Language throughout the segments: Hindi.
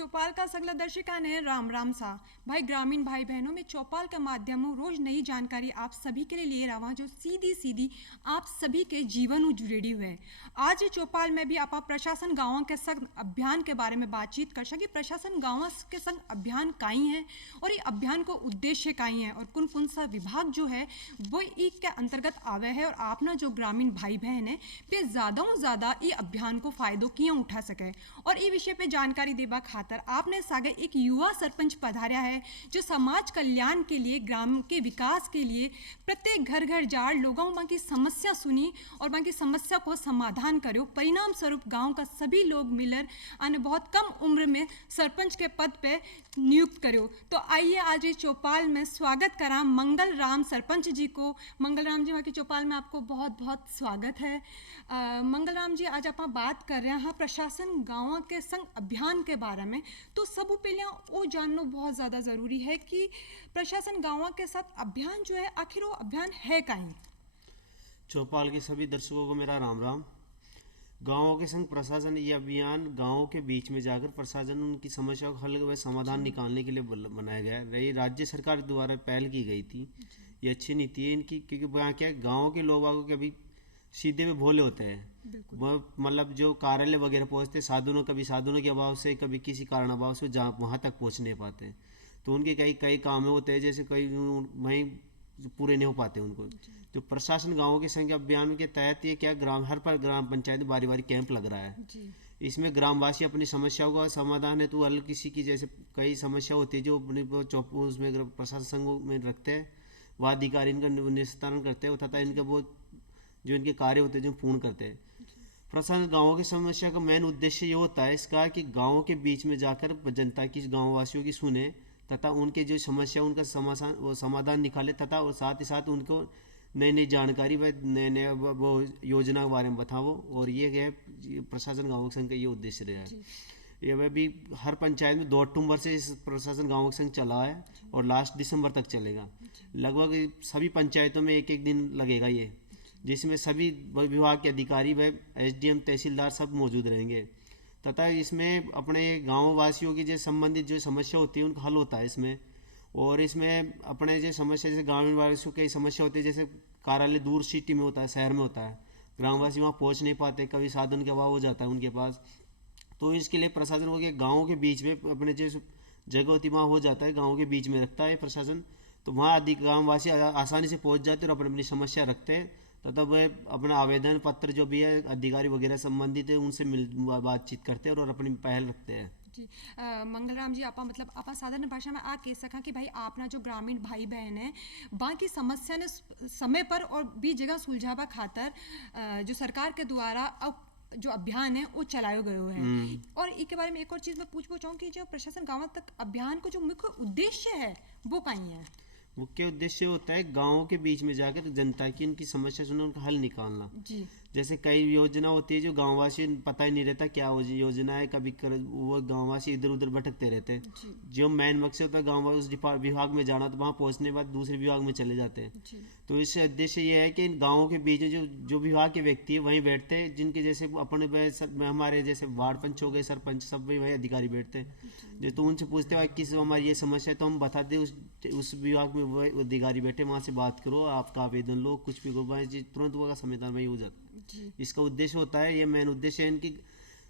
चौपाल का सगला दर्शिका ने राम राम सा भाई ग्रामीण भाई बहनों में चौपाल के माध्यमों रोज नई जानकारी आप सभी के लिए ले रहा हूँ जो सीधी सीधी आप सभी के जीवन में जुड़ी हुई है। आज चौपाल में भी आप प्रशासन गाँव के संग अभियान के बारे में बातचीत कर सके। प्रशासन गाँव के संग अभियान काई है और ये अभियान को उद्देश्य काई है और कौन कौन सा विभाग जो है वो एक के अंतर्गत आवे है और आप ना जो ग्रामीण भाई बहन है पे ज़्यादा ये अभियान को फायदो किया उठा सके और ये विषय पे जानकारी देबा खातर आपने सागे एक युवा सरपंच पधार्या है जो समाज कल्याण के लिए ग्राम के विकास के लिए प्रत्येक घर घर जाड़ लोगों की समस्या सुनी और बाकी समस्या को समाधान करो। परिणाम स्वरूप गांव का सभी लोग मिलकर आने बहुत कम उम्र में सरपंच के पद पे नियुक्त करो। तो आइए आज ये चौपाल में स्वागत करा मंगल राम सरपंच जी को। मंगल राम जी वहाँ की चौपाल में आपको बहुत बहुत स्वागत है। मंगल राम जी आज आप बात कर रहे हैं प्रशासन गाँव के संग अभियान के बारे में। तो सब पहले वो जानना बहुत ज़्यादा ज़रूरी है कि प्रशासन गाँव के साथ अभियान जो है आखिर वो अभियान है कहीं। चौपाल के सभी दर्शकों को मेरा राम राम। गाँवों के संग प्रशासन ये अभियान गाँवों के बीच में जाकर प्रशासन उनकी समस्याओं का हल व समाधान निकालने के लिए बनाया गया है। ये राज्य सरकार द्वारा पहल की गई थी। ये अच्छी नीति है इनकी, क्योंकि यहाँ क्या गाँव के लोग के अभी सीधे में भोले होते हैं। वो मतलब जो कार्यालय वगैरह पहुँचते साधनों, कभी साधनों के अभाव से, कभी किसी कारण अभाव से जहाँ वहाँ तक पहुँच नहीं पाते। तो उनके कई काम होते हैं जैसे कई वहीं पूरे नहीं हो पाते उनको। जो प्रशासन गाँव के संख्या अभियान के तहत ये क्या ग्राम पंचायत बारी बारी कैंप लग रहा है। इसमें ग्रामवासी अपनी समस्याओं का समाधान है तो हल किसी की जैसे कई समस्या होती है जो अपने उसमें प्रशासन संघ में रखते हैं, वह अधिकारी इनका निस्तारण करते हैं तथा इनका वो जो इनके कार्य होते हैं जो पूर्ण करते हैं। प्रशासन गाँवों की समस्या का मेन उद्देश्य ये होता है इसका कि गाँव के बीच में जाकर जनता की, गाँव वासियों की सुने तथा उनके जो समस्या उनका समाधान निकाले तथा और साथ ही साथ उनको नई नई जानकारी व नए वो योजना के बारे में बताओ। और ये है प्रशासन गाँव संघ का ये उद्देश्य रहा है। ये वह भी हर पंचायत में 2 अक्टूबर से इस प्रशासन गाँव संघ चला है और लास्ट दिसंबर तक चलेगा। लगभग सभी पंचायतों में एक दिन लगेगा ये, जिसमें सभी विभाग के अधिकारी व एसडीएम तहसीलदार सब मौजूद रहेंगे तथा इसमें अपने गाँव वासियों की जो संबंधित जो समस्या होती है उनका हल होता है इसमें। और इसमें अपने जो समस्या जैसे ग्रामीण वासियों की समस्या होती है जैसे कार्यालय दूर सिटी में होता है, शहर में होता है, ग्रामवासी वहाँ पहुँच नहीं पाते, कभी साधन का अभाव हो जाता है उनके पास। तो इसके लिए प्रशासन को गाँव के बीच में अपने जो जगह होती वहाँ हो जाता है, गाँव के बीच में रखता है प्रशासन। तो वहाँ अधिक ग्रामवासी आसानी से पहुँच जाते हैं और अपनी समस्या रखते हैं तथा वह अपना आवेदन पत्र जो भी है अधिकारी वगैरह संबंधित है उनसे बातचीत करते हैं और अपनी पहल रखते हैं। जी मंगल राम जी आप मतलब आप साधारण भाषा में कह सका कि भाई आप ना जो ग्रामीण भाई बहन है बाकी समस्या ने समय पर और भी जगह सुलझावा खातर जो सरकार के द्वारा अब जो अभियान है वो चलाया गयो है। और इसके बारे में एक और चीज़ मैं पूछना चाहूँ कि जो प्रशासन गाँव तक अभियान को जो मुख्य उद्देश्य है वो कहीं है। मुख्य उद्देश्य होता है गाँव के बीच में जाकर जनता की उनकी समस्या सुनना, उनका हल निकालना। जी। जैसे कई योजना होती है जो गाँववासी पता ही नहीं रहता क्या योजना है, कभी वो गाँववासी इधर उधर भटकते रहते हैं। जो मेन मकसद होता है गाँव उस विभाग में जाना तो वहाँ पहुँचने के बाद दूसरे विभाग में चले जाते हैं। तो इससे उद्देश्य ये है कि गाँव के बीच में जो विभाग के व्यक्ति है वहीं बैठते हैं, जिनके जैसे अपने हमारे जैसे वार्ड पंच हो गए, सरपंच सब वही अधिकारी बैठते हैं। जो तो उनसे पूछते हैं किस हमारी ये समस्या है तो हम बताते उस विभाग में वह अधिकारी बैठे, वहाँ से बात करो, आपका आवेदन लो, कुछ भी करो, तुरंत वो समाधान वही हो जाता है। इसका उद्देश्य होता है, ये मेन उद्देश्य है इनकी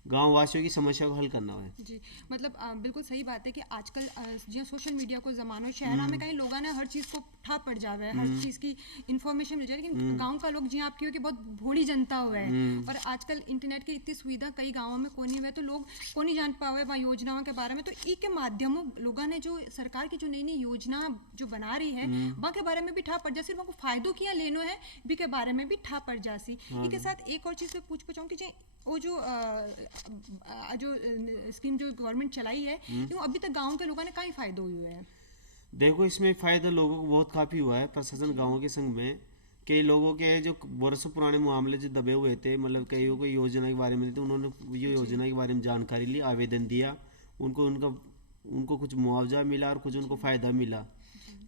गाँव वासियों की समस्या को हल करना है। जी मतलब बिल्कुल सही बात है कि आजकल जो सोशल मीडिया को ज़माना शहर में कहीं लोगों ने हर चीज़ को ठा पड़ जावे है, हर चीज़ की इन्फॉर्मेशन मिल जाए, लेकिन गांव का लोग जी आपकी हो कि बहुत भोली जनता हुआ है और आजकल इंटरनेट की इतनी सुविधा कई गाँवों में को नहीं हुआ तो लोग को नहीं जान पाए वहाँ योजनाओं के बारे में। तो ई के माध्यमों लोगों ने जो सरकार की जो नई नई योजना जो बना रही है वहाँ के बारे में भी ठा पड़ जासी, वहाँ को फायदों किया लेनो है भी के बारे में भी ठा पड़ जासी। इसके साथ एक और चीज़ मैं पूछना चाहूँ कि वो जो स्कीम जो गवर्नमेंट चलाई है वो अभी तक गांव के लोगों ने काफ़ी फायदा हुए हैं। देखो इसमें फ़ायदा लोगों को बहुत काफ़ी हुआ है। प्रशासन गाँव के संग में कई लोगों के जो वर्षों पुराने मामले जो दबे हुए थे, मतलब कई को योजना के बारे में थे, उन्होंने ये योजना के बारे में जानकारी ली, आवेदन दिया, उनको कुछ मुआवजा मिला और कुछ उनको फ़ायदा मिला।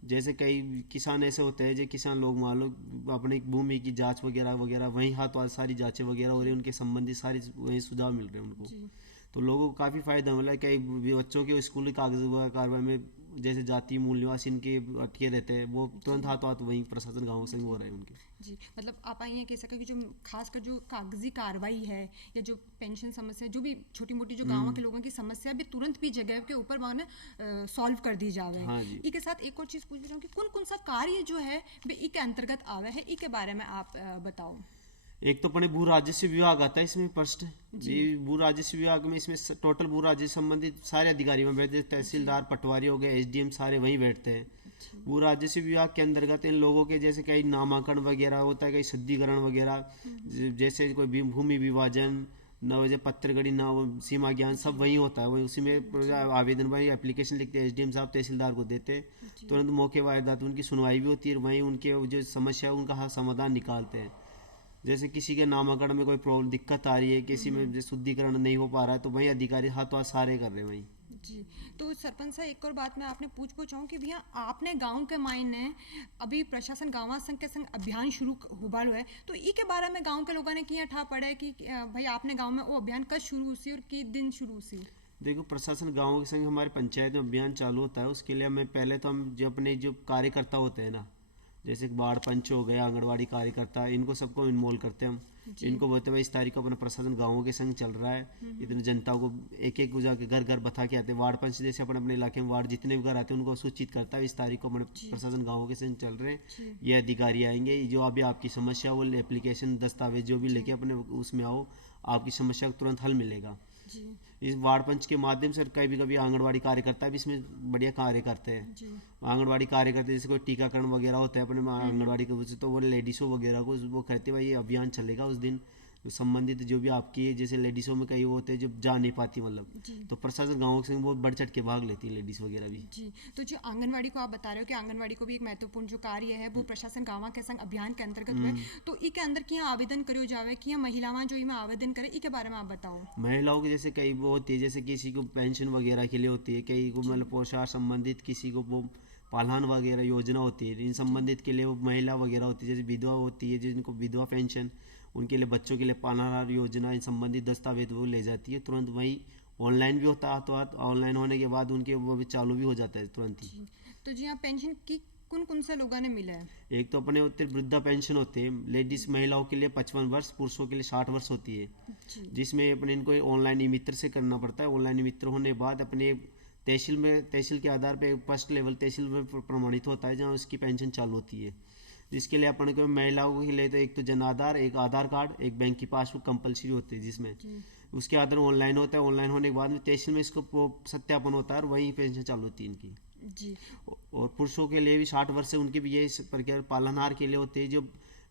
जैसे कई किसान ऐसे होते हैं जो किसान लोग मान लो अपने भूमि की जांच वगैरह वहीं हाथ सारी जांचें वगैरह हो रही है, उनके संबंधी सारी वही सुझाव मिल रहे हैं उनको। तो लोगों को काफ़ी फ़ायदा मिला। कई बच्चों के स्कूली कागज कार्रवाई में जैसे जाति मूल्यवास इनके अटके रहते हैं, वो तुरंत हाथों हाथ वहीं प्रशासन गाँव से हो रहा है उनके। जी, मतलब आप ये कह सकें कि जो खासकर जो कागजी कार्रवाई है या जो पेंशन समस्या, जो भी छोटी मोटी जो गाँव के लोगों की समस्या भी तुरंत भी जगह के ऊपर वहाँ ना सॉल्व कर दी जावे। हाँ जी। इसके साथ एक और चीज़ पूछ रहा हूँ कि कौन कौन सा कार्य जो है वे इसके अंतर्गत आवे है, इसके बारे में आप बताओ। एक तो अपने भू राजस्व विभाग आता है इसमें फर्स्ट। ये भू राजस्व विभाग में इसमें टोटल भू राजस्व संबंधित सारे अधिकारी में बैठते हैं, तहसीलदार पटवारी हो गए, एसडीएम सारे वहीं बैठते हैं। भू राजस्व विभाग के अंतर्गत इन लोगों के जैसे कई नामांकन वगैरह होता है, कई शुद्धिकरण वगैरह, जैसे कोई भूमि विभाजन न पत्रगड़ी न सीमा ज्ञान सब वहीं होता है। वही उसी में आवेदन वही एप्लीकेशन लिखते हैं, एसडीएम साहब तहसीलदार को देते हैं, तुरंत मौके वारदात उनकी सुनवाई भी होती है, वहीं उनके जो समस्या है उनका समाधान निकालते हैं। जैसे किसी के नामांकन में कोई प्रॉब्लम दिक्कत आ रही है, किसी में शुद्धिकरण नहीं हो पा रहा है, तो वही अधिकारी हाथों हाथ सारे कर रहे हैं वहीं। जी, तो सरपंच साहब एक और बात मैं आपने पूछूँ कि भैया आपने गांव के मायने अभी प्रशासन गाँव संघ के संग अभियान शुरू हुआ है, तो ई के बारे में गांव के लोगों ने किया ठा पड़ा है कि भाई आपने गांव में वो अभियान कब शुरू हुई और किस दिन शुरू हुई? देखो, प्रशासन गाँव के संग हमारे पंचायत में अभियान चालू होता है, उसके लिए हमें पहले तो हम जो अपने जो कार्यकर्ता होते हैं ना, जैसे वार्ड पंच हो गया, आंगनवाड़ी कार्यकर्ता, इनको सबको इन्वॉल्व करते हैं हम। इनको बोलते हैं भाई इस तारीख को अपना प्रशासन गाँवों के संग चल रहा है, इतने जनता को एक एक जाके घर घर बता के आते हैं। वार्ड पंच जैसे अपने अपने इलाके में वार्ड जितने भी घर आते हैं उनको सूचित करता है इस तारीख को अपने प्रशासन गाँवों के संग चल रहे हैं, ये अधिकारी आएंगे, जो अभी आपकी समस्या वो एप्लीकेशन दस्तावेज जो भी लेके अपने उसमें आओ, आपकी समस्या का तुरंत हल मिलेगा। इस वार्ड पंच के माध्यम से कभी कभी आंगनवाड़ी कार्यकर्ता भी इसमें बढ़िया कार्य करते हैं। आंगनवाड़ी कार्यकर्ता जैसे कोई टीकाकरण वगैरह होता है अपने आंगनवाड़ी के वजह से, तो वो लेडीज़ों वगैरह को वो कहते हैं भाई ये अभियान चलेगा उस दिन, जो संबंधित जो भी आपकी है, जैसे लेडीज़ों में कई वो होते हैं जो जा नहीं पाती, मतलब तो प्रशासन गाँव से बहुत बढ़ चढ़ के भाग लेती है लेडीज़ वगैरह भी। जी, तो जो आंगनवाड़ी को आप बता रहे हो कि आंगनवाड़ी को भी एक महत्वपूर्ण जो कार्य है वो प्रशासन गाँव के संग अभियान के अंतर्गत हुए, तो इसके अंदर क्या आवेदन करो जावे, क्या महिलावां जो इसमें आवेदन करे, इसके बारे में आप बताओ। महिलाओं की जैसे कई वो होती है, जैसे किसी को पेंशन वगैरह के लिए होती है, कई को मतलब पोषण संबंधित, किसी को वो पालान वगैरह योजना होती है, इन संबंधित के लिए वो महिला वगैरह होती है, जैसे विधवा होती है जिनको विधवा पेंशन, उनके लिए बच्चों के लिए पालनहार योजना, इन संबंधित दस्तावेज वो ले जाती है तुरंत। वहीं ऑनलाइन भी होता है, तो ऑनलाइन होने के बाद उनके वो भी चालू भी हो जाता है तुरंत ही। तो जी हाँ, पेंशन की कौन कौन से लोगों ने मिला है? एक तो अपने होते वृद्धा पेंशन होते हैं, लेडीज महिलाओं के लिए 55 वर्ष, पुरुषों के लिए 60 वर्ष होती है, जिसमें अपने इनको ऑनलाइन ई मित्र से करना पड़ता है। ऑनलाइन ई मित्र होने के बाद अपने तहसील के आधार पर फर्स्ट लेवल तहसील में प्रमाणित होता है, जहाँ उसकी पेंशन चालू होती है। जिसके लिए अपन को महिलाओं के लिए तो एक तो जन आधार, एक आधार कार्ड, एक बैंक की पासबुक कंपलसरी होती है, जिसमें उसके आधार ऑनलाइन होता है। ऑनलाइन होने के बाद में तहसील में इसको सत्यापन होता है और वही पेंशन चालू होती है इनकी। जी, और पुरुषों के लिए भी 60 वर्ष से उनकी भी ये प्रक्रिया। पालनहार के लिए होती है, जो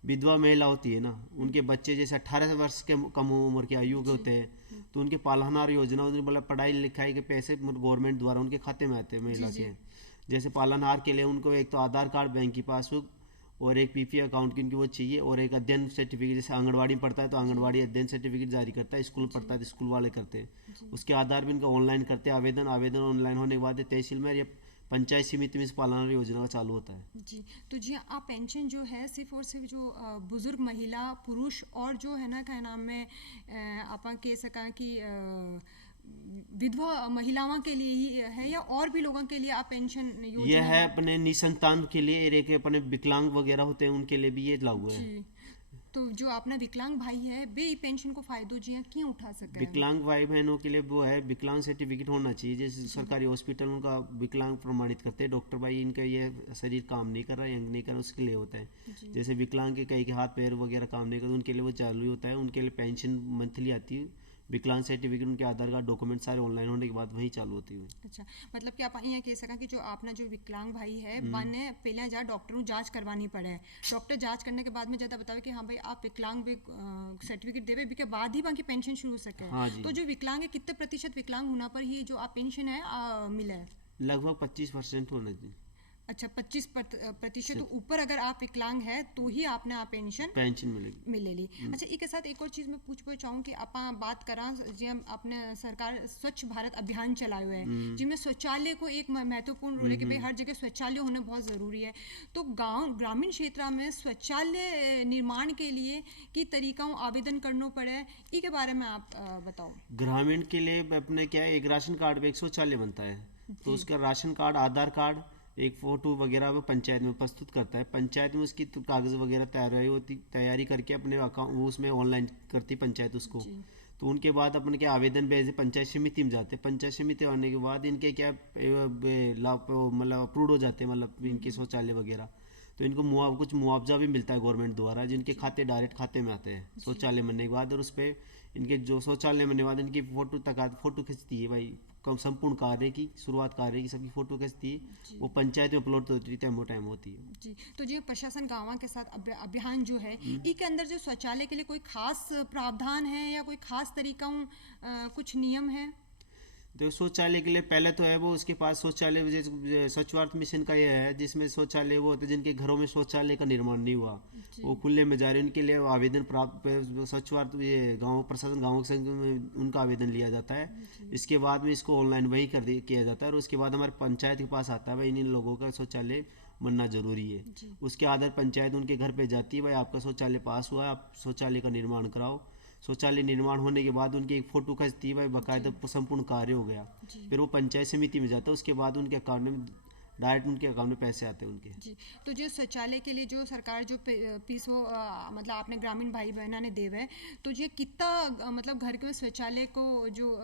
विधवा महिला होती है ना, उनके बच्चे जैसे 18 वर्ष के कम उम्र के आयु के होते हैं, तो उनके पालनहार योजना, मतलब पढ़ाई लिखाई के पैसे गवर्नमेंट द्वारा उनके खाते में आते हैं महिला के। जैसे पालनहार के लिए उनको एक तो आधार कार्ड, बैंक की पासबुक और एक पीपी अकाउंट की उनकी वो चाहिए, और एक अध्ययन सर्टिफिकेट, जैसे आंगनवाड़ी में पढ़ता है तो आंगनवाड़ी अध्ययन सर्टिफिकेट जारी करता है, स्कूल पढ़ता है तो स्कूल वाले करते हैं। उसके आधार पर इनका ऑनलाइन करते हैं आवेदन ऑनलाइन होने के बाद तहसील में या पंचायत समिति में इस पालनहार योजना का चालू होता है। जी, तो जी आप पेंशन जो है सिर्फ और सिर्फ जो बुजुर्ग महिला, पुरुष और जो है ना क्या नाम है आप कह सका कि विधवा महिलाओं के लिए ही है या और भी लोगों के लिए आप पेंशन योजना? ये है अपने निसंतान के लिए, एक अपने विकलांग वगैरह होते हैं उनके लिए भी ये लागू है। तो जो अपना विकलांग भाई है वे पेंशन को फायदो जी क्यों उठा सके? विकलांग भाई बहनों के लिए वो है, विकलांग सर्टिफिकेट होना चाहिए, जैसे सरकारी हॉस्पिटल उनका विकलांग प्रमाणित करते हैं डॉक्टर भाई, इनका ये शरीर काम नहीं कर रहा, यंग नहीं कर रहा, उसके लिए होता है। जैसे विकलांग के कई के हाथ पैर वगैरह काम नहीं करते, उनके लिए वो चालू होता है, उनके लिए पेंशन मंथली आती है। विकलांग सर्टिफिकेट, उनके आधार कार्ड, डॉक्यूमेंट सारे ऑनलाइन होने के बाद वही चालू होती है। अच्छा, मतलब कि आप यहाँ कह सका कि जो अपना जो विकलांग भाई है बने पहले जा डॉक्टर जांच करवानी पड़े, डॉक्टर जांच करने के बाद में ज़्यादा बतावे कि हाँ भाई आप विकलांग सर्टिफिकेट देवे के बाद ही बाकी पेंशन शुरू हो सके। हाँ, तो जो विकलांग है कितने प्रतिशत विकलांग होना पर ही जो आप पेंशन है मिले? लगभग 25% होना चाहिए। अच्छा, 25% तो ऊपर अगर आप विकलांग है तो ही आपने आप पेंशन मिलेगी। मिलेगी। अच्छा, एक साथ एक और चीज़ मैं पूछना चाहूँ कि आप बात करा जी, हम अपने सरकार स्वच्छ भारत अभियान चलाए हुए है जिनमें शौचालय को एक महत्वपूर्ण रोल है कि भाई हर जगह शौचालय होना बहुत ज़रूरी है। तो गांव ग्रामीण क्षेत्र में शौचालय निर्माण के लिए की तरीका आवेदन करना पड़े, इसके बारे में आप बताओ। ग्रामीण के लिए अपने क्या है, एक राशन कार्ड पे एक शौचालय बनता है, तो उसका राशन कार्ड, आधार कार्ड, एक फोटो वगैरह वो पंचायत में प्रस्तुत करता है। पंचायत में उसकी तो कागज वगैरह तैयारी करके अपने अकाउंट वो उसमें ऑनलाइन करती पंचायत उसको। तो उनके बाद अपन के आवेदन भेजे, पंचायत समिति में जाते। पंचायत समिति आने के बाद इनके क्या लाभ मतलब अप्रूव हो जाते हैं, मतलब इनके शौचालय वगैरह। तो इनको कुछ मुआवजा भी मिलता है गवर्नमेंट द्वारा, जिनके खाते डायरेक्ट खाते में आते हैं शौचालय बनने के बाद। और उस पर इनके जो शौचालय बनने के बाद इनकी फोटो खींचती है भाई, संपूर्ण कार्य की शुरुआत, कार्य की सभी फोटो खींचती है, वो पंचायत में अपलोड होती है, टाइम होती है जी। तो जो प्रशासन गाँव के साथ अभियान जो है, इसके अंदर जो शौचालय के लिए कोई खास प्रावधान है या कोई खास तरीका कुछ नियम है? तो शौचालय के लिए पहले तो है वो उसके पास शौचालय, जैसे स्वच्छ भारत मिशन का ये है जिसमें शौचालय वो होते हैं जिनके घरों में शौचालय का निर्माण नहीं हुआ, वो खुले में जा रहे हैं, उनके लिए आवेदन प्राप्त स्वच्छ भारत ये गाँव प्रशासन गाँव संघ में उनका आवेदन लिया जाता है। इसके बाद में इसको ऑनलाइन वही किया जाता है और उसके बाद हमारे पंचायत के पास आता है भाई इन लोगों का शौचालय बनना जरूरी है। उसके आधार पंचायत उनके घर पे जाती है, भाई आपका शौचालय पास हुआ है, आप शौचालय का निर्माण कराओ। शौचालय निर्माण होने के बाद उनकी एक फोटो खींचती है भाई, बाकायदा संपूर्ण कार्य हो गया। फिर वो पंचायत समिति में जाता है, उसके बाद उनके अकाउंट में डायरेक्ट उनके अकाउंट में पैसे आते हैं उनके। जी। तो जो शौचालय के लिए जो सरकार जो पीसो मतलब आपने ग्रामीण भाई बहना ने देव है, तो ये कितना मतलब घर के शौचालय को जो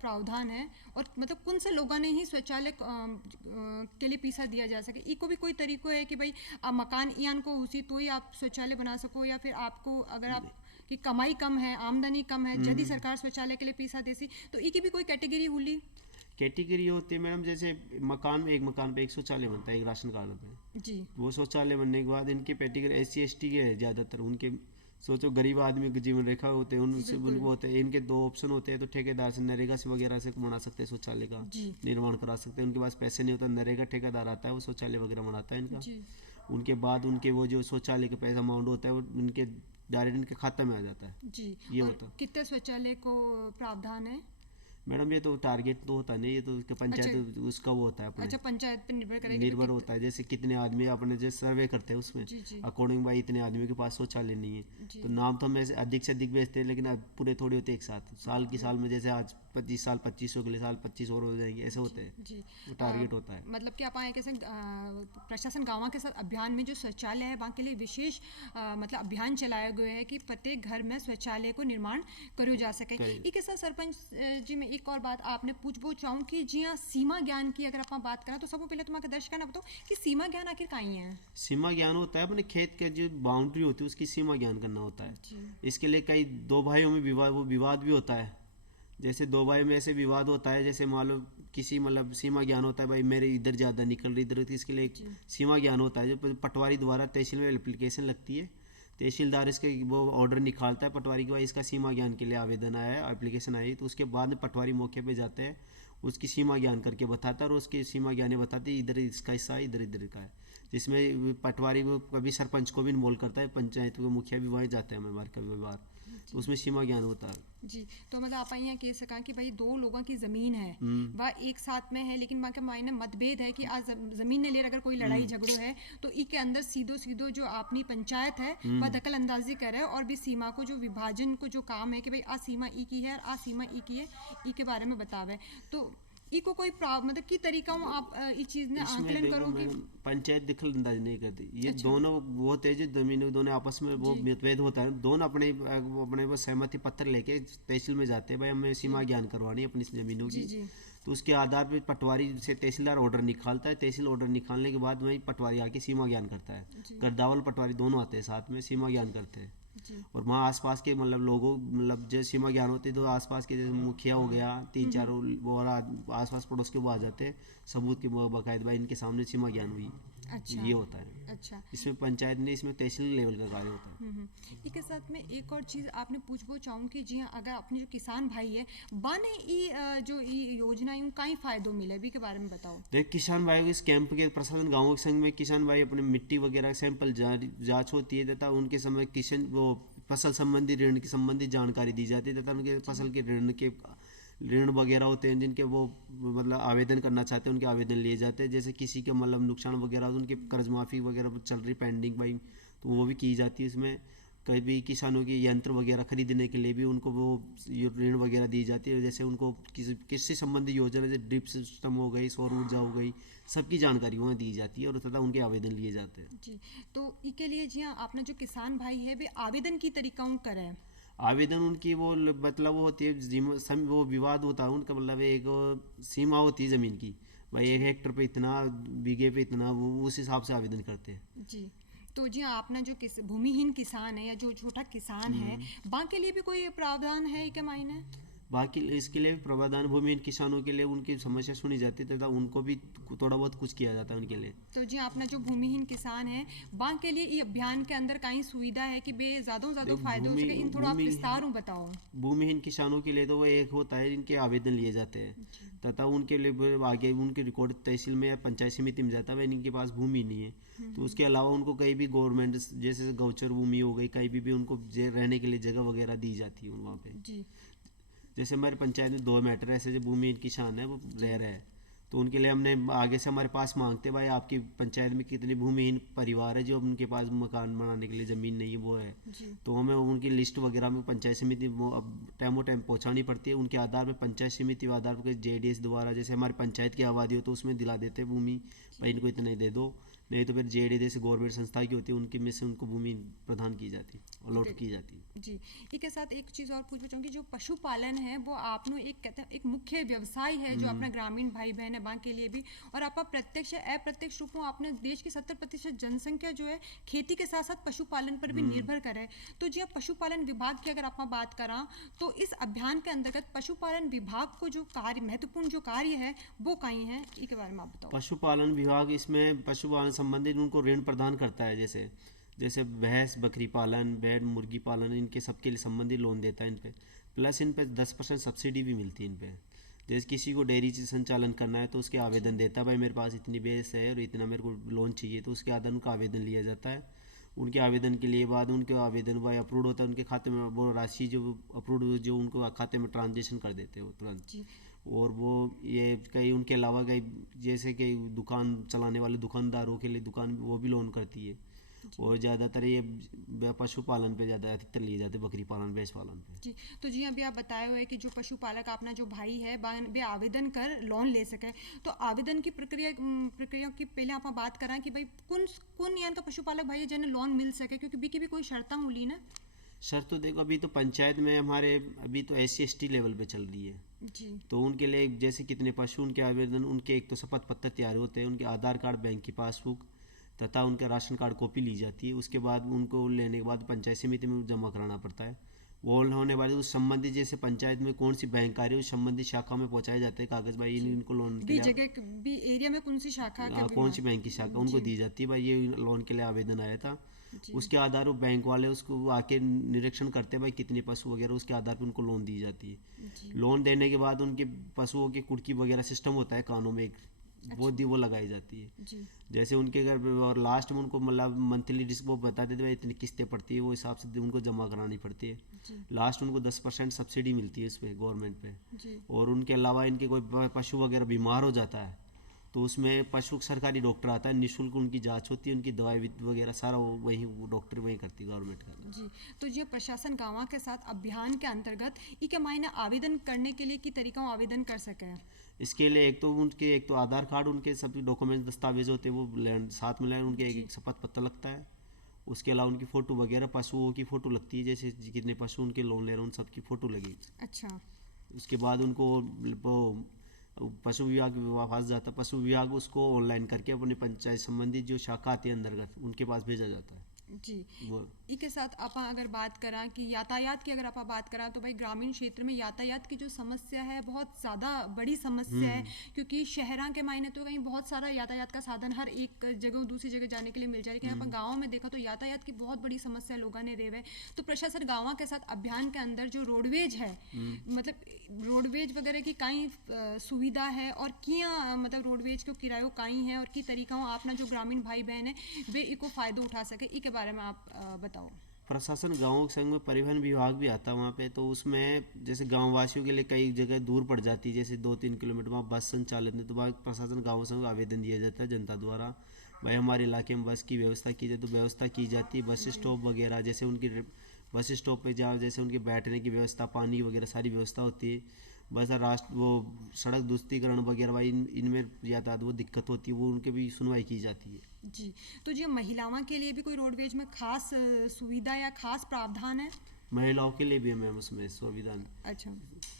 प्रावधान है और मतलब कौन से लोगों ने ही शौचालय के लिए पीसा दिया जा सके, इको भी कोई तरीको है कि भाई आप मकान यान को उसी तो ही आप शौचालय बना सको, या फिर आपको अगर आप की कमाई कम है, आमदनी कम है, यदि सरकार शौचालय के लिए पीसा देसी तो इसकी भी कोई कैटेगरी हुई? कैटेगरी होती है मैडम, जैसे एक मकान पे एक शौचालय बनता है एक राशन कार्ड पे जी। वो शौचालय बनने के बाद इनके कैटेगरी SC ST के है ज़्यादातर, उनके सोचो गरीब आदमी की जीवन रेखा होते हैं उनसे उनको होते हैं। इनके दो ऑप्शन होते हैं, तो ठेकेदार से नरेगा से वगैरह से बना सकते हैं शौचालय का निर्माण करा सकते हैं। उनके पास पैसे नहीं होता, नरेगा ठेकेदार आता है वो शौचालय वगैरह बनाता है इनका। उनके बाद उनके वो जो शौचालय का पैसा अमाउंट होता है वो उनके डायरेक्ट इनके खाते में आ जाता है जी। ये होता है। कितने शौचालय को प्रावधान है मैडम? ये तो टारगेट तो होता नहीं, ये तो पंचायत अच्छा, उसका वो होता है अपने। अच्छा, पंचायत पर निर्भर करेगा, निर्भर होता है जैसे कितने आदमी अपने जैसे सर्वे करते हैं उसमें अकॉर्डिंग भाई इतने आदमियों के पास शौचालय नहीं है, तो नाम तो हम ऐसे अधिक से अधिक भेजते हैं, लेकिन अब पूरे थोड़े होते एक साथ साल की साल में, जैसे आज 25 साल 25 अगले साल 25 और हो जाएंगे, ऐसे होते हैं जी। टारगेट होता है। मतलब कि आप कैसे प्रशासन गाँव के साथ अभियान में जो शौचालय है वहाँ के लिए विशेष मतलब अभियान चलाया गया है कि प्रत्येक घर में शौचालय को निर्माण करो जा सके। इसके साथ सरपंच जी में एक और बात आपने पूछना चाहूँ कि जी हाँ, सीमा ज्ञान की अगर आप बात करें तो सबसे पहले तुम्हारे दर्शकों ने बताओ कि सीमा ज्ञान आखिर कहीं है? सीमा ज्ञान होता है अपने खेत के जो बाउंड्री होती है उसकी सीमा ज्ञान करना होता है। इसके लिए कई दो भाइयों में विवाद भी होता है, जैसे दो भाई में ऐसे विवाद होता है, जैसे मान लो किसी मतलब सीमा ज्ञान होता है भाई मेरे इधर ज़्यादा निकल रही इधर, इसके लिए एक सीमा ज्ञान होता है जो पटवारी द्वारा तहसील में एप्लीकेशन लगती है, तहसीलदार इसके वो ऑर्डर निकालता है पटवारी के, भाई इसका सीमा ज्ञान के लिए आवेदन आया है, एप्लीकेशन आई, तो उसके बाद में पटवारी मौके पे जाते हैं, उसकी सीमा ज्ञान करके बताता है और उसकी सीमा ज्ञान बताते इधर इसका हिस्सा है इधर का है, जिसमें पटवारी वो कभी सरपंच को भी इन्वॉल्व करता है, पंचायत के मुखिया भी वहीं जाते हैं हमारे कभी बार, तो उसमें सीमा ज्ञान होता है। जी। तो मतलब आप यहाँ कह सका कि भाई दो लोगों की जमीन है वह एक साथ में है, लेकिन वहाँ के मायने मतभेद है कि आज जमीन ने लेकर अगर कोई लड़ाई झगड़ो है तो ई के अंदर सीधो जो अपनी पंचायत है वह दखल अंदाजी करे और भी सीमा को जो विभाजन को जो काम है कि भाई आ सीमा ई की है और आ सीमा ई की है, ई के बारे में बतावे, तो इको कोई मतलब की तरीका आप इस चीज ने आकलन करोगे? पंचायत दखल अंदाजी नहीं करती, ये दोनों वो तेज जमीन दोनों आपस में वो मतभेद होता है, दोनों अपने वो सहमति पत्र लेके तहसील में जाते हैं, भाई हमें सीमा ज्ञान करवानी है अपनी जमीनों की, तो उसके आधार पर पटवारी से तहसीलदार ऑर्डर निकालता है, तहसील ऑर्डर निकालने के बाद वही पटवारी आके सीमा ज्ञान करता है, गर्दावल पटवारी दोनों आते हैं साथ में सीमा ज्ञान करते हैं, और वहाँ आसपास के मतलब लोगों मतलब जो सीमा ज्ञान होती है तो आसपास के जैसे मुखिया हो गया 3-4 वो और आसपास पड़ोस के वो आ जाते हैं सबूत के बाकायदा भाई इनके सामने सीमा ज्ञान हुई। अच्छा। ये होता है। अच्छा। इसमें पंचायत नहीं, इसमें तहसील लेवल का कार्य होता है। इसके साथ में एक और चीज़ आपने पूछबो चाहूँ कि जी हाँ, अगर अपने जो किसान भाई है बाने जो ई योजना यूँ काई फायदो मिले भी के बारे में बताओ। देख, किसान भाई इस कैंप के प्रशासन गाँव के संग में किसान भाई अपने मिट्टी वगैरह सैंपल जांच होती है तथा उनके समय किसान वो फसल संबंधी ऋण की संबंधित जानकारी दी जाती है तथा उनके फसल के ऋण वगैरह होते हैं जिनके वो मतलब आवेदन करना चाहते हैं, उनके आवेदन लिए जाते हैं। जैसे किसी के मतलब नुकसान वगैरह उनके कर्ज माफ़ी वगैरह चल रही पेंडिंग भाई, तो वो भी की जाती है। इसमें कभी किसानों के यंत्र वगैरह खरीदने के लिए भी उनको वो ऋण वगैरह दी जाती है। जैसे उनको कृषि संबंधी योजना जैसे ड्रिप सिस्टम हो गई, सौर ऊर्जा हो गई, सबकी जानकारी वहाँ दी जाती है और तथा उनके आवेदन लिए जाते हैं। जी, तो इसके लिए जी हाँ, आपने जो किसान भाई है वे आवेदन की तरीका करें। आवेदन उनकी वो मतलब वो होती है वो विवाद होता है उनका, मतलब एक सीमा होती है ज़मीन की, भाई 1 हेक्टर पे इतना, बीघे पे इतना, वो उस हिसाब से आवेदन करते हैं। जी, तो जी हाँ, आपने जो भूमिहीन किसान है या जो छोटा किसान है बा के लिए भी कोई प्रावधान है क्या मायने? बाकी इसके लिए प्रावधान भूमिहीन किसानों के लिए उनकी समस्या सुनी जाती है तथा उनको भी थोड़ा बहुत कुछ किया जाता है उनके लिए। तो जी अपना जो भूमिहीन किसान है बा के लिए ये अभियान के अंदर कहीं सुविधा है कि बे ज़्यादा फायदे हो सके, इन थोड़ा आप विस्तार में बताओ। भूमिहीन किसानों के लिए तो वो एक होता है इनके आवेदन लिए जाते हैं तथा उनके लिए आगे उनके रिकॉर्ड तहसील में या पंचायत समिति में जाता है, इनके पास भूमि नहीं है तो उसके अलावा उनको कहीं भी गवर्नमेंट जैसे गौचर भूमि हो गई, कहीं भी उनको रहने के लिए जगह वगैरह दी जाती है वहाँ पे। जी, जैसे हमारे पंचायत में 2 मैटर ऐसे जो भूमिहीन किसान है वो रह रहे हैं, तो उनके लिए हमने आगे से हमारे पास मांगते भाई आपकी पंचायत में कितने भूमिहीन परिवार है जो उनके पास मकान बनाने के लिए ज़मीन नहीं है वो है, तो हमें उनकी लिस्ट वगैरह में पंचायत समिति टाइम पहुंचानी पड़ती है। उनके आधार पर पंचायत समिति आधार पर JDS द्वारा जैसे हमारी पंचायत की आबादी हो तो उसमें दिला देते हैं भूमि, भाई इनको इतना ही दे दो, नहीं तो फिर JDS जैसे गवर्नमेंट संस्था की होती है उनकी में से उनको भूमि प्रदान की जाती है, अलॉट की जाती है। जी, इसके साथ एक चीज़ और पूछना चाहूँगी, जो पशुपालन है वो आपने एक कहते हैं एक मुख्य व्यवसाय है जो अपने ग्रामीण भाई बहन है वहाँ के लिए भी, और आप प्रत्यक्ष अप्रत्यक्ष रूप में आपने देश की 70% जनसंख्या जो है खेती के साथ साथ पशुपालन पर भी निर्भर करे। तो जी आप पशुपालन विभाग की अगर आप बात करा तो इस अभियान के अंतर्गत पशुपालन विभाग को जो कार्य महत्वपूर्ण जो कार्य है वो कहीं है, इसके बारे में आप बताओ। पशुपालन विभाग इसमें पशुपालन संबंधित उनको ऋण प्रदान करता है, जैसे भैंस बकरी पालन, भेड़ मुर्गी पालन, इनके सबके लिए संबंधित लोन देता है इन पे, प्लस इन पे 10% सब्सिडी भी मिलती है इन पे। जैसे किसी को डेयरी संचालन करना है तो उसके आवेदन देता है, भाई मेरे पास इतनी भैंस है और इतना मेरे को लोन चाहिए, तो उसके आधार उनका आवेदन लिया जाता है। उनके आवेदन के लिए बाद उनके आवेदन वह अप्रूव होता है, उनके खाते में वो राशि जो अप्रूव जो उनको खाते में ट्रांजेक्शन कर देते हो तुरंत। और वो ये कई उनके अलावा कई जैसे कई दुकान चलाने वाले दुकानदारों के लिए दुकान वो भी लोन करती है, और ज़्यादातर ये पशुपालन पे ज़्यादा अधिकतर लिए जाते हैं, बकरी पालन भैंस पालन पे। जी, तो जी अभी आप बताए हुए कि जो पशुपालक अपना जो भाई है वे आवेदन कर लोन ले सके, तो आवेदन की प्रक्रिया की पहले आप बात करें कि भाई कौन यान का पशुपालक भाई है जिन्हें लोन मिल सके, क्योंकि बीकी भी कोई शर्तें होली ना। सर तो देखो अभी तो पंचायत में हमारे अभी तो SC ST लेवल पे चल रही है जी, तो उनके लिए जैसे कितने पशु उनके आवेदन, उनके एक तो शपथ पत्र तैयार होते हैं, उनके आधार कार्ड, बैंक की पासबुक तथा उनका राशन कार्ड कॉपी ली जाती है। उसके बाद उनको लेने के बाद पंचायत समिति में जमा कराना पड़ता है। वो होने वाले उस संबंधित जैसे पंचायत में कौन सी बैंक आ रही है उस संबंधित शाखा में पहुंचाए जाते हैं कागज, भाई इनको लोन के भी लिए जगह भी एरिया में कौन सी शाखा कौन सी बैंक की शाखा उनको दी जाती है, भाई ये लोन के लिए आवेदन आया था। उसके आधार पर बैंक वाले उसको आके निरीक्षण करते हैं भाई कितने पशु वगैरह, उसके आधार पर उनको लोन दी जाती है। लोन देने के बाद उनके पशुओं की कुर्की वगैरह सिस्टम होता है कानों में एक, वो लगाई जाती है जी, जैसे उनके घर, और लास्ट में उनको मतलब मंथली वो बता देते भाई इतनी किस्तें पड़ती है, वो हिसाब से उनको जमा करानी पड़ती है। लास्ट उनको 10% सब्सिडी मिलती है इस पे गवर्नमेंट पे जी, और उनके अलावा इनके कोई पशु वगैरह बीमार हो जाता है तो उसमें पशु सरकारी डॉक्टर आता है, निःशुल्क उनकी जांच होती है, उनकी दवाई वगैरह सारा वो डॉक्टर वही करती है गवर्नमेंट का। जी, तो ये प्रशासन गाँव के साथ अभियान के अंतर्गत इके मायने आवेदन करने के लिए की तरीका आवेदन कर सके। इसके लिए एक तो आधार कार्ड, उनके सभी डॉक्यूमेंट दस्तावेज होते हैं वो साथ में लाए, उनके एक शपथ पत्र लगता है। उसके अलावा उनकी फ़ोटो वगैरह पशुओं की फ़ोटो लगती है, जैसे कितने पशु उनके लोन ले रहे हैं उन सब की फ़ोटो लगेगी। अच्छा, उसके बाद उनको वो पशु विभाग के पास जाता है, पशु विभाग उसको ऑनलाइन करके अपने पंचायत संबंधित जो शाखा आती है अंतर्गत उनके पास भेजा जाता है। जी वो इसके साथ आप अगर बात करा कि यातायात की अगर आप बात करा तो भाई ग्रामीण क्षेत्र में यातायात की जो समस्या है बहुत ज़्यादा बड़ी समस्या है, क्योंकि शहरों के मायने तो कहीं बहुत सारा यातायात का साधन हर एक जगह दूसरी जगह जाने के लिए मिल जाए, लेकिन यहाँ पर गाँव में देखा तो यातायात की बहुत बड़ी समस्या लोगों ने रेवे। तो प्रशासन गाँव के साथ अभियान के अंदर जो रोडवेज है, मतलब रोडवेज वगैरह की कई सुविधा है और किया मतलब रोडवेज को किरायो कई है और की तरीका आपना जो ग्रामीण भाई बहन है वे इको फायदो उठा सके, इसके बारे में आप बताओ। प्रशासन गाँव के संग में परिवहन विभाग भी आता है वहाँ पे, तो उसमें जैसे गाँव वासियों के लिए कई जगह दूर पड़ जाती है, जैसे 2-3 किलोमीटर वहाँ बस संचालित नहीं, तो वहाँ प्रशासन गाँव संग आवेदन दिया जाता है जनता द्वारा, भाई हमारे इलाके में बस की व्यवस्था की जाए, तो व्यवस्था की जाती है। बस स्टॉप वगैरह जैसे उनकी बस स्टॉप पे जाओ, जैसे उनके बैठने की व्यवस्था, पानी वगैरह सारी व्यवस्था होती है। बस राष्ट्र वो सड़क दुरुस्तीकरण वगैरह भाई इनमें यातायात वो दिक्कत होती है, वो उनके भी सुनवाई की जाती है। जी, तो जी महिलाओं के लिए भी कोई रोडवेज में खास सुविधा या खास प्रावधान है? महिलाओं के लिए भी है मैम उसमें संविधान, अच्छा,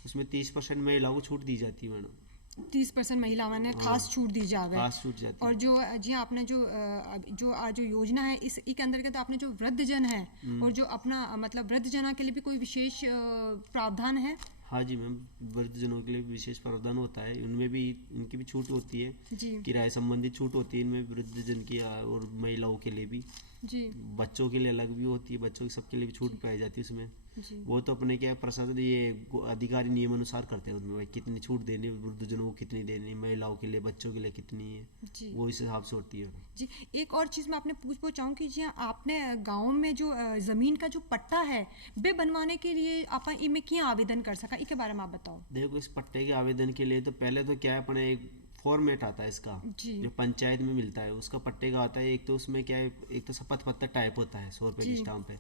उसमें 30% महिलाओं को छूट दी जाती है मैडम। 30% महिलाओं ने खास छूट दी जावे। खास छूट जाती और है। जो जी आपने जो योजना है इस के अंतर्गत आपने जो वृद्धजन है और जो अपना मतलब वृद्धजना के लिए भी कोई विशेष प्रावधान है? हाँ जी मैम, वृद्धजनों के लिए विशेष प्रावधान होता है, उनमें भी इनकी भी छूट होती है, जी किराए संबंधित छूट होती है इनमें वृद्धजन की, और महिलाओं के लिए भी, जी बच्चों के लिए अलग भी होती है, बच्चों के सबके लिए भी छूट पाई जाती है उसमें। जी वो तो अपने क्या है, प्रशासन ये अधिकारी नियम अनुसार करते हैं उसमें, भाई कितनी छूट देनी वृद्धजनों को, कितनी देनी महिलाओं के लिए, बच्चों के लिए कितनी है, जी वो इस हिसाब से होती है। जी। एक और चीज़ मैं आपने पूछना चाहूँ कि जी आपने गांव में जो ज़मीन का जो पट्टा है वे बनवाने के लिए आप इनमें क्या आवेदन कर सका, इसके बारे में आप बताओ। देखो इस पट्टे के आवेदन के लिए तो पहले तो क्या है, अपने एक फॉर्मेट आता है इसका, जी जो पंचायत में मिलता है उसका पट्टे का आता है। एक तो उसमें क्या है, एक तो शपथ पत्र टाइप होता है 100 रुपये की जी स्टाम्प पे,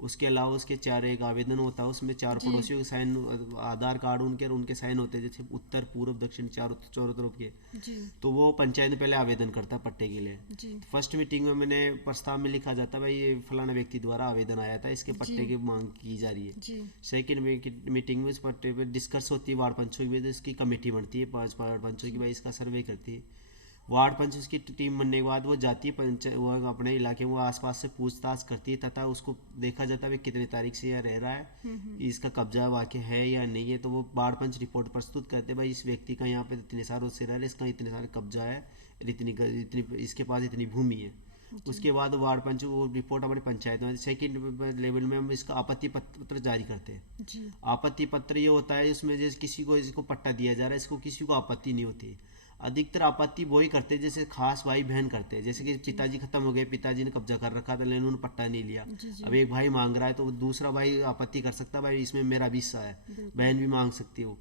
उसके अलावा उसके चार एक आवेदन होता है, उसमें चार जी पड़ोसियों के साइन, आधार कार्ड उनके और उनके साइन होते हैं, जैसे उत्तर पूर्व दक्षिण चारों तरफ के। जी तो वो पंचायत में पहले आवेदन करता है पट्टे के लिए। जी फर्स्ट मीटिंग में मैंने प्रस्ताव में लिखा जाता है भाई ये फलाना व्यक्ति द्वारा आवेदन आया था, इसके पट्टे की मांग की जा रही है। जी सेकेंड मीटिंग में इस पट्टे पर डिस्कस होती है वार्ड पंचों की, तो इसकी कमेटी बनती है 5 वार्ड पंचों की, भाई इसका सर्वे करती है। वार्ड पंच उसकी टीम बनने के बाद वो जाती है पंचायत, वो अपने इलाके में वो आसपास से पूछताछ करती है, तथा उसको देखा जाता है भाई कितनी तारीख से यहाँ रह रहा है, इसका कब्जा वाकई है या नहीं है। तो वो वार्ड पंच रिपोर्ट प्रस्तुत करते हैं, भाई इस व्यक्ति का यहाँ पे इतने सालों से रह रहा है, इसका इतने सारे कब्जा है, इतनी इसके पास इतनी भूमि है। उसके बाद वार्ड पंच वो रिपोर्ट हमारे पंचायत में, सेकेंड लेवल में हम इसका आपत्ति पत्र जारी करते हैं। जी आपत्ति पत्र ये होता है, इसमें जैसे किसी को इसको पट्टा दिया जा रहा है, इसको किसी को आपत्ति नहीं होती। अधिकतर आपत्ति वही करते हैं जैसे खास भाई बहन करते हैं, जैसे कि पिताजी खत्म हो गए, पिताजी ने कब्जा कर रखा था लेकिन उन्होंने पट्टा नहीं लिया, जी जी अब एक भाई मांग रहा है तो दूसरा भाई आपत्ति कर सकता है, भाई इसमें मेरा भी हिस्सा है, बिल्कुल। बहन भी मांग सकती है वो।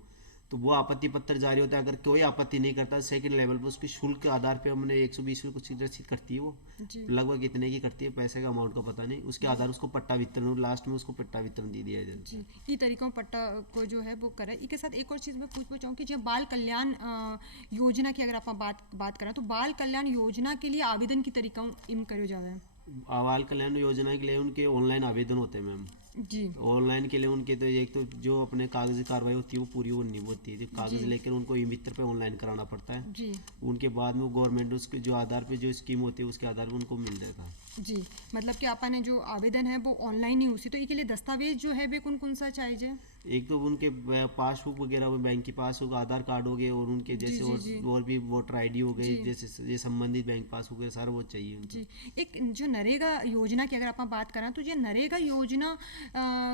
तो वो आपत्ति पत्र जारी होता है, अगर कोई आपत्ति नहीं करता सेकंड लेवल पर उसकी शुल्क के आधार पे हमने 120 रुपये कुछ रसीद करती है वो, जी लगभग इतने की करती है, पैसे का अमाउंट का पता नहीं, उसके आधार उसको पट्टा वितरण, लास्ट में उसको पट्टा वितरण दे दिया जाता जी ये तरीकों पट्टा को जो है वो करे। इसके साथ एक और चीज़ मैं पूछना चाहूँ कि जब बाल कल्याण योजना की अगर आप बात करें तो बाल कल्याण योजना के लिए आवेदन की तरीका इम करो जावे। है। बाल कल्याण योजना के लिए उनके ऑनलाइन आवेदन होते हैं मैम, जी ऑनलाइन के लिए उनके तो एक तो जो अपने कागजी कार्रवाई होती है वो पूरी वो नहीं होती है, जो कागज जी। लेकर उनको ई मित्र पे ऑनलाइन कराना पड़ता है। जी उनके बाद में गवर्नमेंट उसके जो आधार पे जो स्कीम होती है उसके आधार पे उनको मिल जाता है। जी मतलब कि आपने जो आवेदन है वो ऑनलाइन ही उसी, तो इसके लिए दस्तावेज जो है वे कौन कौन सा चाहिए? एक तो उनके पासबुक वगैरह, बैंक की पासबुक, आधार कार्ड हो गए, और उनके जी, जैसे जी, जी। और भी वोटर आईडी हो गई, जी। जैसे ये संबंधित बैंक पासबुक है, सारा वो चाहिए उनको। जी एक जो नरेगा योजना की अगर आप बात करें तो ये नरेगा योजना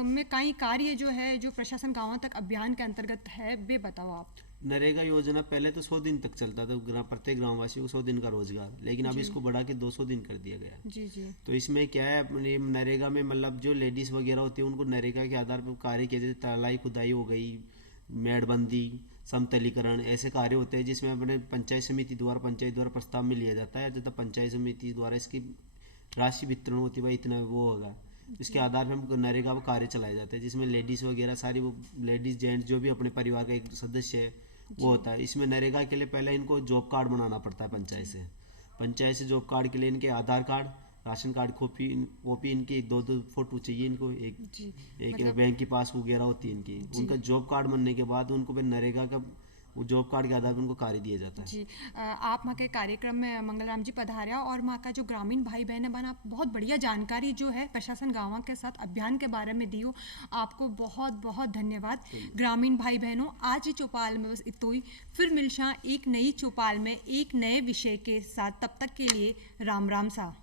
में कई कार्य जो है जो प्रशासन गाँव तक अभियान के अंतर्गत है वे बताओ आप। नरेगा योजना पहले तो 100 दिन तक चलता था, प्रत्येक ग्रामवासी को 100 दिन का रोजगार, लेकिन अब जी। इसको बढ़ा के 200 दिन कर दिया गया है। जी जी तो इसमें क्या है, अपने नरेगा में मतलब जो लेडीज वगैरह होती है उनको नरेगा के आधार पर कार्य किए, जैसे तलाई खुदाई हो गई, मेड़बंदी, समतलीकरण, ऐसे कार्य होते हैं जिसमें अपने पंचायत द्वारा प्रस्ताव में लिया जाता है, तथा पंचायत समिति द्वारा इसकी राशि वितरण होती है, भाई इतना वो होगा, इसके आधार पर हम नरेगा पर कार्य चलाए जाते हैं, जिसमें लेडीज़ वगैरह सारी वो लेडीज़ जेंट्स जो भी अपने परिवार का एक सदस्य है वो होता है। इसमें नरेगा के लिए पहले इनको जॉब कार्ड बनाना पड़ता है पंचायत से जॉब कार्ड के लिए इनके आधार कार्ड, राशन कार्ड कॉपी इनकी 2 फोटो चाहिए इनको, एक जी एक मतलब बैंक की पास वगैरह होती है इनकी। जी। उनका जॉब कार्ड बनने के बाद उनको फिर नरेगा का वो जॉब कार्ड के आधार पर उनको कार्य दिया जाता है। जी आप वहाँ के कार्यक्रम में मंगलराम जी पधारिया और वहाँ का जो ग्रामीण भाई बहन है बना बहुत बढ़िया जानकारी जो है प्रशासन गाँव के साथ अभियान के बारे में दी हो। आपको बहुत बहुत धन्यवाद। ग्रामीण भाई बहनों, आज ही चौपाल में बस इतो ही, फिर मिलशा एक नई चौपाल में एक नए विषय के साथ। तब तक के लिए राम राम सा।